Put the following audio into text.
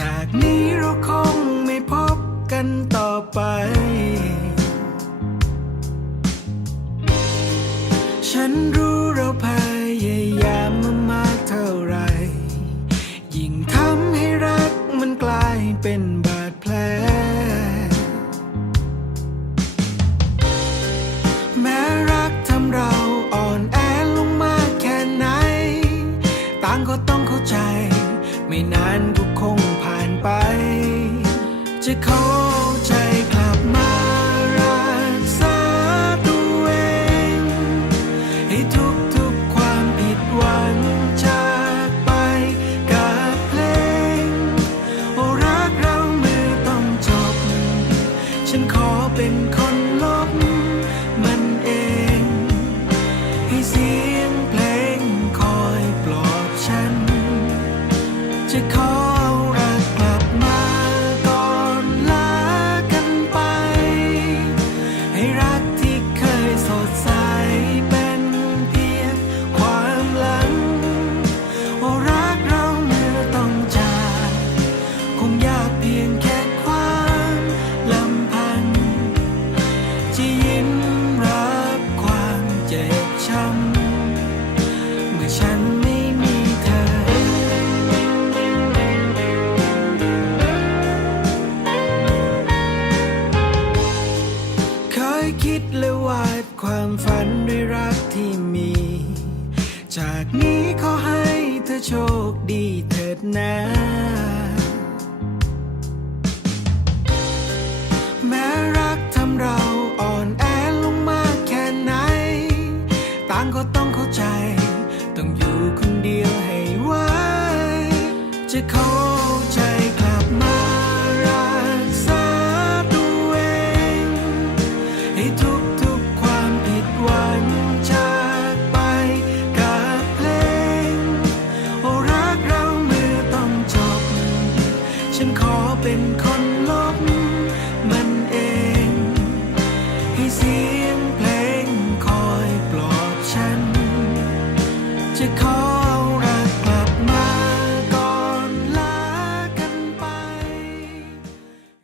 จากนี้เราคงไม่พบกันต่อไป ฉันรู้เราพยายามมามากเท่าไร ยิ่งทำให้รักมันกลายเป็นบาดแผล แม้รักทำเราอ่อนแอลงมากแค่ไหน ต่างก็ต้องเข้าใจ ไม่นานกู จะเข้าใจกลับมารักษาตัวเอง ให้ทุกทุกความผิดหวังจากไปกับเพลง โอ้รักเราเมื่อต้องจบ ฉันขอเป็นคนลบมันเอง ให้เสียงเพลงคอยปลอบฉัน จะขอ จากนี้ขอให้เธอโชคดีเถิดนะแม้รักทำเราอ่อนแอลงมากแค่ไหน ต่างก็ต้องเข้าใจ ต้องอยู่คนเดียวให้ไวจะขอ เป็นคนลบมันเองให้เสีย